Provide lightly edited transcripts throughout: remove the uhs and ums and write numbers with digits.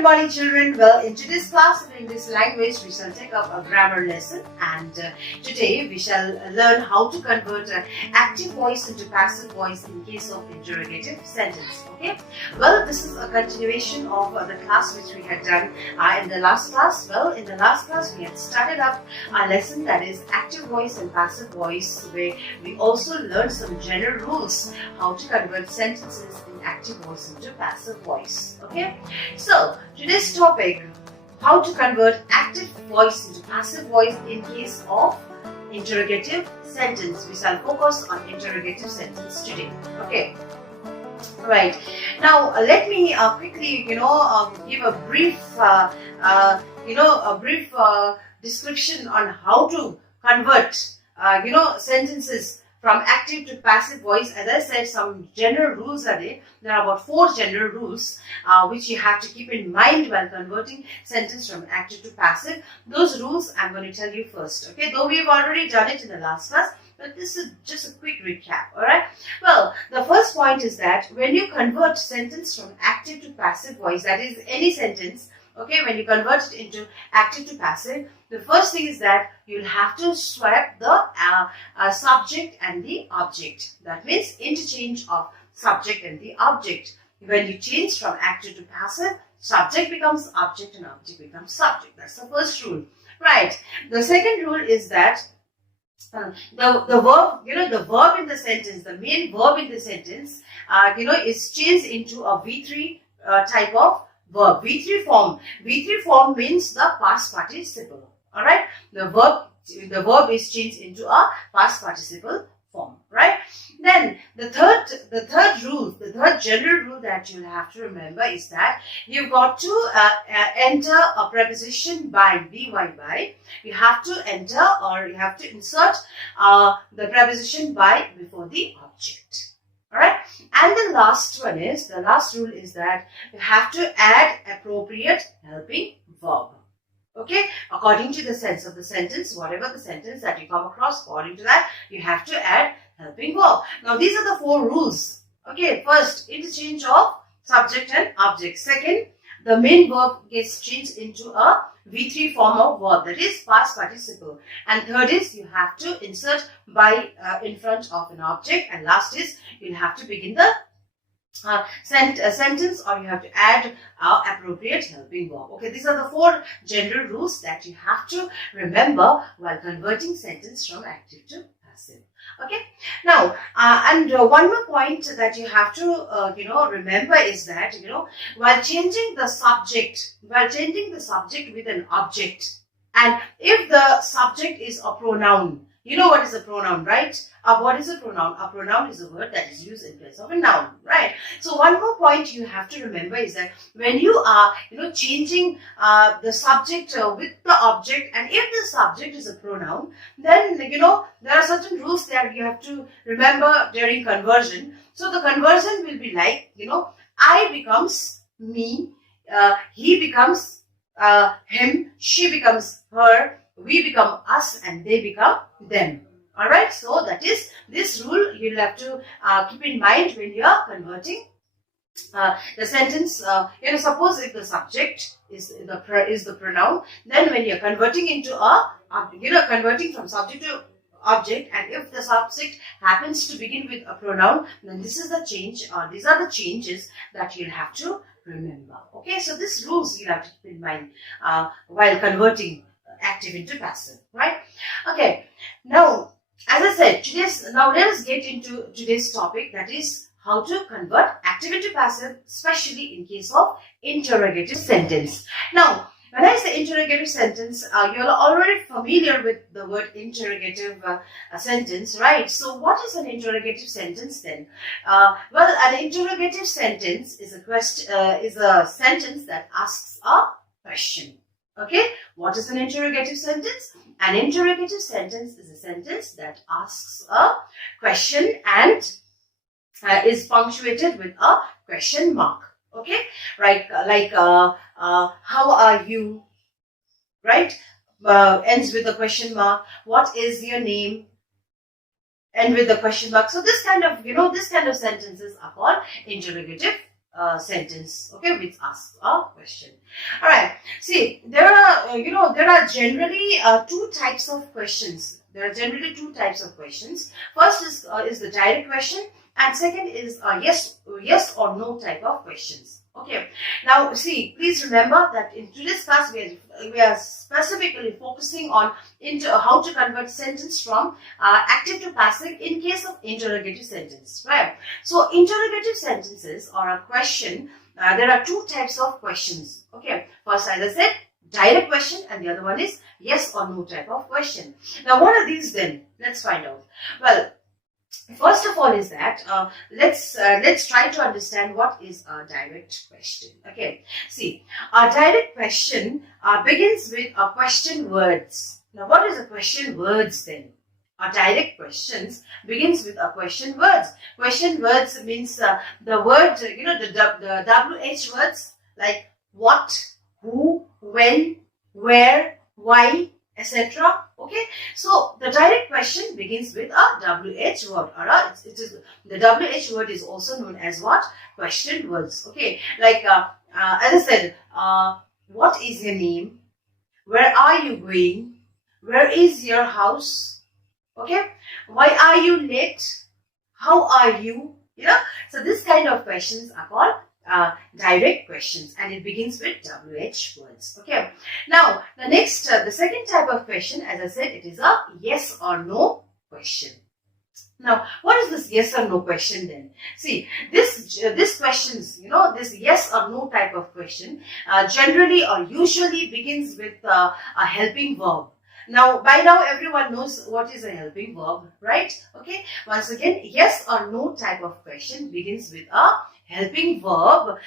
good morning children. Well, in today's class of English language, we shall take up a grammar lesson, and today we shall learn how to convert active voice into passive voice in case of interrogative sentence. Okay, well, this is a continuation of the class which we had done in the last class. Well, in the last class we had started up a lesson that is active voice and passive voice, where we also learned some general rules how to convert sentences in active voice into passive voice. Okay, so today's topic, how to convert active voice into passive voice in case of interrogative sentence. We shall focus on interrogative sentence today. Okay, right. Now let me quickly give a brief description on how to convert sentences from active to passive voice. As I said, some general rules are there. There are about 4 general rules which you have to keep in mind while converting sentence from active to passive. Those rules I'm going to tell you first. Okay, though we've already done it in the last class, but this is just a quick recap. Alright. Well, the first point is that when you convert sentence from active to passive voice, that is any sentence, okay, when you convert it into active to passive, the first thing is that you'll have to swap the subject and the object. That means interchange of subject and the object. When you change from active to passive, subject becomes object and object becomes subject. That's the first rule. Right. The second rule is that the verb, the verb in the sentence, the main verb in the sentence, is changed into a V3 type of verb. V3 form. V3 form means the past participle. All right. The verb is changed into a past participle form. Right. Then the third general rule that you'll have to remember is that you've got to enter a preposition by, by. You have to enter, or you have to insert the preposition by before the object. Alright, and the last rule is that you have to add appropriate helping verb. Okay, according to the sense of the sentence, whatever the sentence that you come across, according to that, you have to add helping verb. Now, these are the 4 rules. Okay, first, interchange of subject and object. Second, the main verb gets changed into a V3 form of verb, that is past participle. And third is you have to insert by in front of an object. And last is you'll have to begin the sentence, or you have to add appropriate helping verb. Okay, these are the 4 general rules that you have to remember while converting sentence from active to passive. Okay, now and one more point that you have to remember is that while changing the subject with an object, and if the subject is a pronoun, you know what is a pronoun, right? What is a pronoun? A pronoun is a word that is used in place of a noun, right? So one more point you have to remember is that when you are changing the subject with the object, and if the subject is a pronoun, then there are certain rules that you have to remember during conversion. So the conversion will be like, I becomes me, he becomes him, she becomes her, we become us, and they become them. Alright, so that is this rule you'll have to keep in mind when you are converting the sentence. Suppose if the subject is the pronoun, then when you're converting into converting from subject to object, and if the subject happens to begin with a pronoun, then this is the change, or these are the changes that you'll have to remember. Okay, so these rules you have to keep in mind while converting active into passive, right? Okay, now as I said, now let us get into today's topic, that is how to convert active into passive, especially in case of interrogative sentence. Now, when I say interrogative sentence, you're already familiar with the word interrogative sentence, right? So what is an interrogative sentence then? Well, an interrogative sentence is a sentence that asks a question. Okay, what is an interrogative sentence? An interrogative sentence is a sentence that asks a question and is punctuated with a question mark. Okay, right, like how are you, right, ends with a question mark. What is your name? End with the question mark. So this kind of sentences are called interrogative sentence, okay, which asks a question. All right. See, there are generally two types of questions. There are generally two types of questions. First is the direct question, and second is yes or no type of questions. Okay. Now, see, please remember that in today's class we are specifically focusing on how to convert sentence from active to passive in case of interrogative sentence, right? So, interrogative sentences are a question. There are two types of questions. Okay. First, as I said, direct question, and the other one is yes or no type of question. Now, what are these then? Let's find out. Well, first of all is that let's try to understand what is a direct question. Okay, see, a direct question begins with a question words. Now, what is a question words then? A direct questions begins with a question words. Question words means the word, the WH words like what, who, when, where, why, etc. Okay, so the direct question begins with a WH word. Alright, the WH word is also known as what? Question words. Okay, like as I said, what is your name? Where are you going? Where is your house? Okay, why are you late? How are you? So this kind of questions are called direct questions, and it begins with WH words. Okay. Now, the second type of question, as I said, it is a yes or no question. Now, what is this yes or no question then? See, this questions, this yes or no type of question generally or usually begins with a helping verb. Now, by now, everyone knows what is a helping verb, right? Okay. Once again, yes or no type of question begins with a helping verb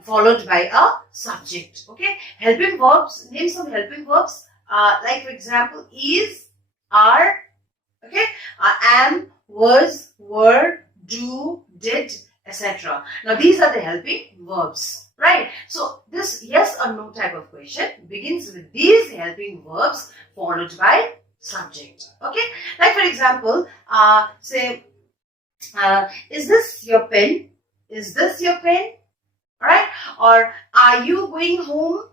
followed by a subject. Okay. Helping verbs, name some helping verbs. Like for example, is, are, okay, am, was, were, do, did, etc. Now, these are the helping verbs, right? So, this yes or no type of question begins with these helping verbs followed by subject. Okay. Like for example, say, is this your pen? Is this your pen? Alright? Or are you going home?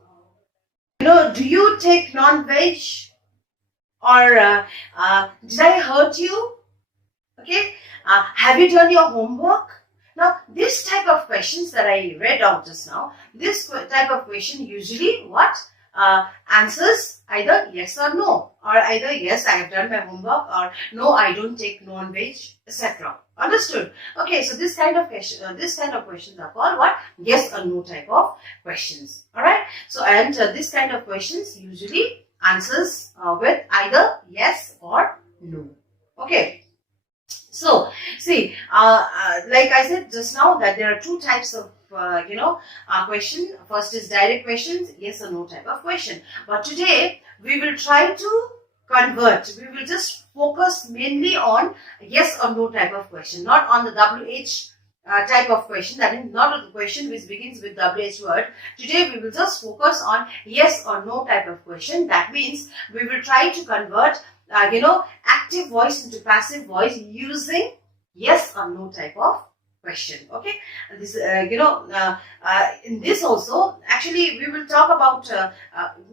Do you take non-veg? Or did I hurt you? Okay? Have you done your homework? Now, this type of questions that I read out just now, this type of question usually what? Answers either yes or no, or either yes, I have done my homework, or no, I don't take non-veg, etc. Understood? Okay, so this kind of questions are called what? Yes or no type of questions. All right. So, and this kind of questions usually answers with either yes or no. Okay. So, see, like I said just now that there are two types of question. First is direct questions, yes or no type of question. But today we will try to convert. We will just focus mainly on yes or no type of question, not on the WH type of question. That is not a question which begins with WH word. Today we will just focus on yes or no type of question. That means we will try to convert active voice into passive voice using yes or no type of question. Okay, this in this also actually we will talk about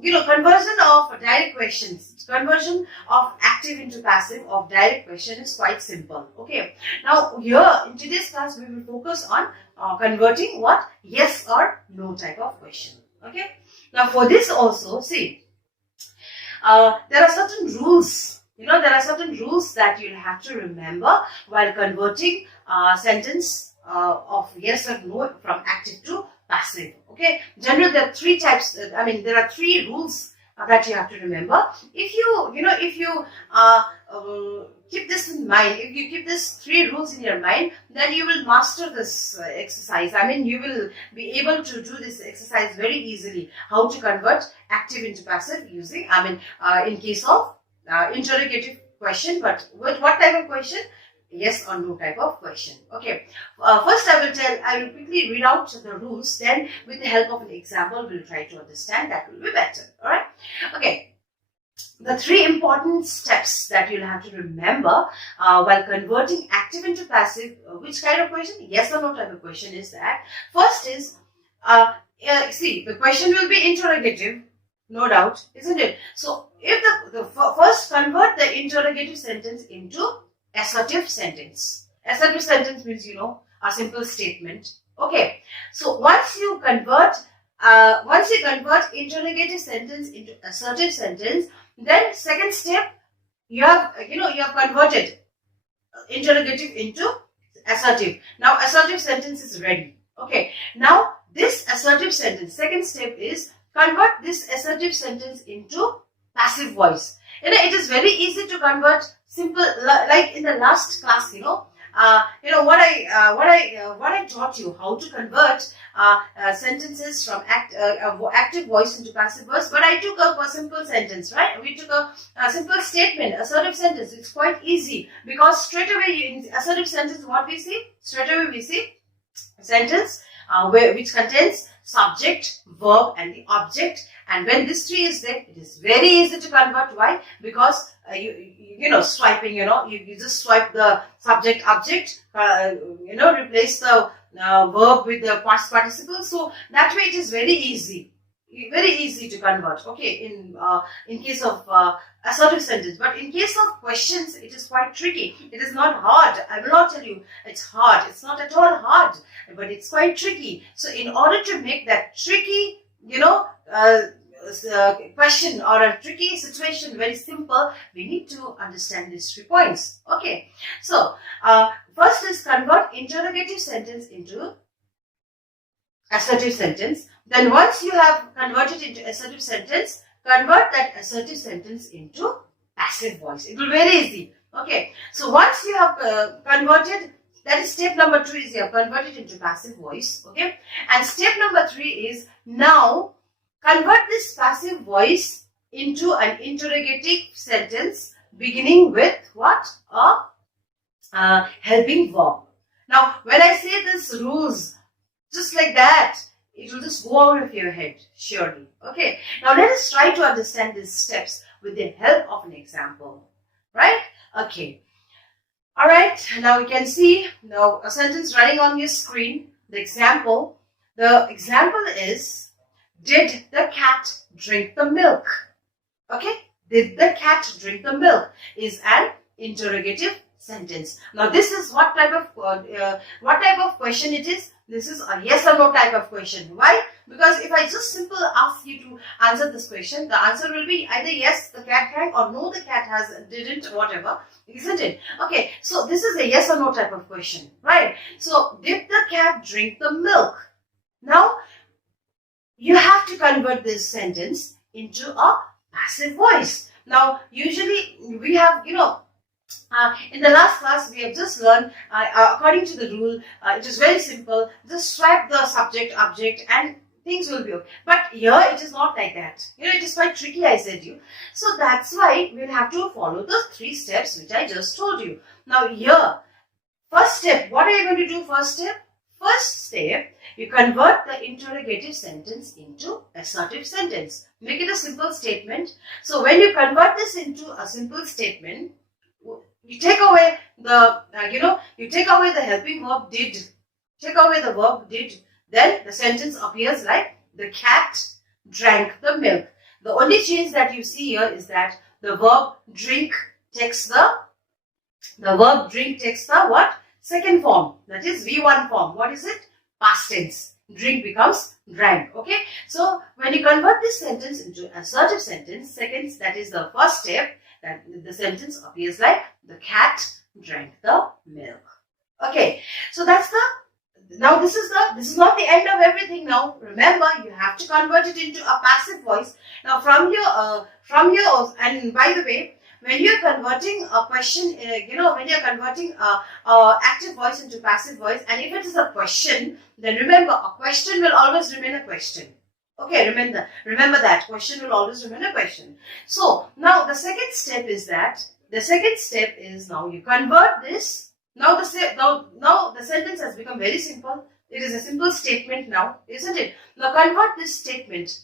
conversion of direct questions. Conversion of active into passive of direct question is quite simple. Okay, now here in today's class we will focus on converting what? Yes or no type of question. Okay, now for this also, see, there are certain rules. There are certain rules that you'll have to remember while converting sentence of yes or no from active to passive. Okay. Generally, there are three types. There are three rules that you have to remember. If you keep this in mind, if you keep these three rules in your mind, then you will master this exercise. You will be able to do this exercise very easily. How to convert active into passive using, in case of interrogative question, but with what type of question? Yes or no type of question. Okay. First I will quickly read out the rules. Then with the help of an example, we'll try to understand. That will be better. Alright. Okay. the three important steps that you'll have to remember while converting active into passive. Which kind of question? Yes or no type of question is that. First is, see, the question will be interrogative, no doubt, isn't it? So, if first convert the interrogative sentence into assertive sentence. Assertive sentence means, you know, a simple statement. Okay. So, once you convert interrogative sentence into assertive sentence, then second step, you have converted interrogative into assertive. Now assertive sentence is ready. Okay. Now this assertive sentence, second step is convert this assertive sentence into passive voice. You know, it is very easy to convert simple, like in the last class, what I taught you, how to convert sentences from active voice into passive voice. But I took a simple sentence, right? We took a simple statement, assertive sentence. It's quite easy because straight away in assertive sentence, what we see? Straight away we see a sentence which contains subject, verb, and the object. And when this three is there, it is very easy to convert. Why? Because swiping, you just swipe the subject, object, replace the verb with the past participle. So that way it is very easy to convert. Okay, in case of assertive sentence, but in case of questions, it is quite tricky. It is not hard. I will not tell you it's hard. It's not at all hard, but it's quite tricky. So in order to make that tricky, question or a tricky situation very simple, we need to understand these 3 points. Okay, so first is convert interrogative sentence into assertive sentence. Then once you have converted into assertive sentence, convert that assertive sentence into passive voice. It will be very easy. Okay, so once you have converted, that is step number 2 is you have converted into passive voice. Okay, and step number 3 is now convert this passive voice into an interrogative sentence beginning with what? A helping verb. Now, when I say this rules, just like that, it will just go out of your head, surely. Okay. Now, let us try to understand these steps with the help of an example. Right? Okay. Alright. Now, you can see now a sentence running on your screen. The example is, did the cat drink the milk? Okay. Did the cat drink the milk is an interrogative sentence. Now, this is what type of question it is? This is a yes or no type of question. Why? Because if I just simply ask you to answer this question, the answer will be either yes, the cat drank, or no, the cat didn't, whatever, isn't it? Okay, so this is a yes or no type of question, right? So, did the cat drink the milk? Now, you have to convert this sentence into a passive voice. Now, usually we have, in the last class, we have just learned, according to the rule, it is very simple. Just swipe the subject, object, and things will be okay. But here, it is not like that. It is quite tricky, I said you. So, that's why we'll have to follow the 3 steps which I just told you. Now, here, first step, what are you going to do first step? First step, you convert the interrogative sentence into assertive sentence. Make it a simple statement. So, when you convert this into a simple statement, you take away the, the helping verb did. Take away the verb did. Then the sentence appears like, the cat drank the milk. The only change that you see here is that the verb drink takes the what? Second form. That is V1 form. What is it? Past tense. Drink becomes drank. Okay. So, when you convert this sentence into assertive sentence, that is the first step, that the sentence appears like, the cat drank the milk. Okay, so that's now this is not the end of everything. Now remember, you have to convert it into a passive voice. Now from your and by the way, when you're converting a question, when you're converting a active voice into passive voice, and if it is a question, then remember, a question will always remain a question. Okay, remember that question will always remain a question. So now the second step is now you convert this. Now the sentence has become very simple. It is a simple statement now, isn't it? Now convert this statement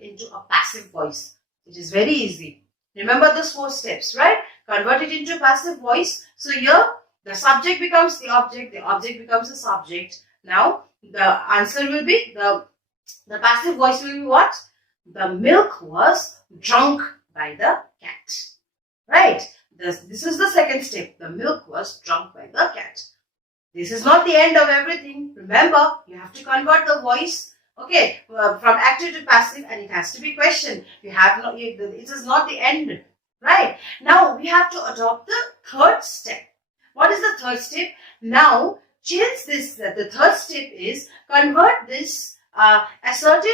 into a passive voice. It is very easy. Remember those 4 steps, right? Convert it into passive voice. So here, the subject becomes the object becomes the subject. Now, the answer will be, the passive voice will be what? The milk was drunk by the cat. Right? This is the second step. The milk was drunk by the cat. This is not the end of everything. Remember, you have to convert the voice, okay, from active to passive, and it has to be question. It is not the end, right? Now, we have to adopt the third step. What is the third step? Now, change this. The third step is convert this assertive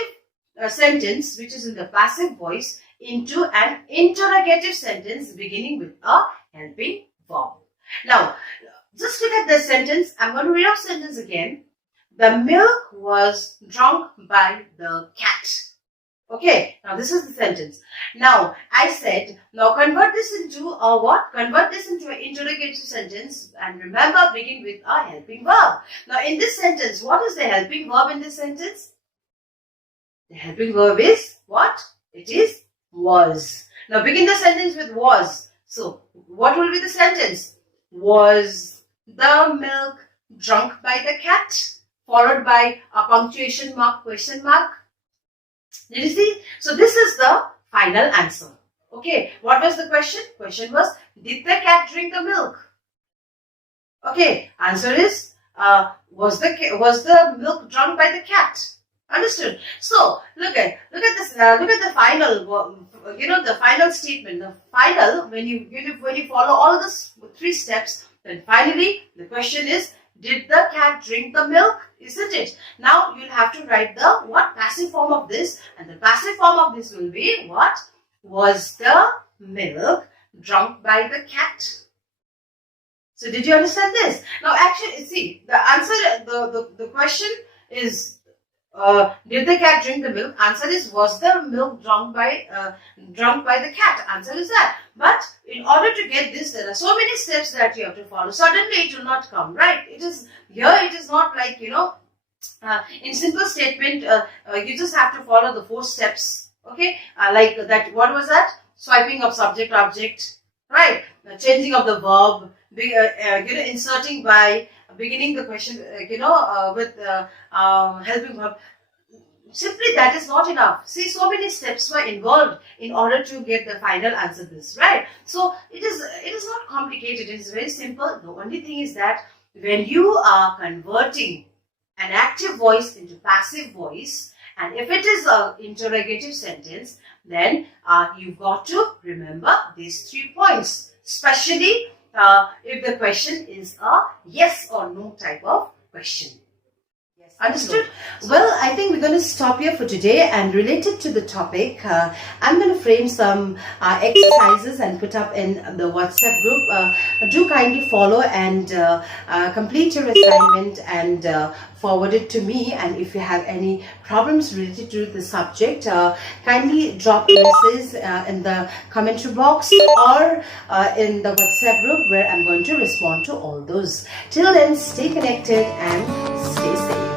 sentence, which is in the passive voice, into an interrogative sentence beginning with a helping verb. Now, just look at the sentence. I'm going to read out the sentence again. The milk was drunk by the cat. Okay, now this is the sentence. Now, I said, now convert this into a what? Convert this into an interrogative sentence, and remember, begin with a helping verb. Now, in this sentence, what is the helping verb in this sentence? The helping verb is what? It is was. Now, begin the sentence with was. So, what will be the sentence? Was the milk drunk by the cat? Followed by a punctuation mark, question mark. Did you see? So, this is the final answer. Okay, what was the question? Question was, did the cat drink the milk? Okay, answer is, was the milk drunk by the cat? Understood? So, look at this. Look at the final. The final statement. The final, when you follow all these 3 steps, then finally the question is, did the cat drink the milk? Isn't it? Now you'll have to write the what? Passive form of this, and the passive form of this will be what? Was the milk drunk by the cat? So did you understand this? Now actually, see, the answer, the question is, did the cat drink the milk? Answer is, was the milk drunk by the cat? Answer is that. But in order to get this, there are so many steps that you have to follow. Suddenly it will not come, right? It is not like, in simple statement, you just have to follow the 4 steps. Okay, like that. What was that? Swiping of subject object, right? Changing of the verb, inserting by, beginning the question, with helping verb. Simply that is not enough. See, so many steps were involved in order to get the final answer this, right? So it is not complicated. It is very simple. The only thing is that when you are converting an active voice into passive voice, and if it is an interrogative sentence, then you've got to remember these 3 points, especially if the question is a yes or no type of question. Yes, understood? Well, I think we're going to stop here for today, and related to the topic, I'm going to frame some exercises and put up in the WhatsApp group. Do kindly follow and complete your assignment and forward it to me. And if you have any problems related to the subject, kindly drop messages in the commentary box or in the WhatsApp group, where I'm going to respond to all those. Till then, stay connected and stay safe.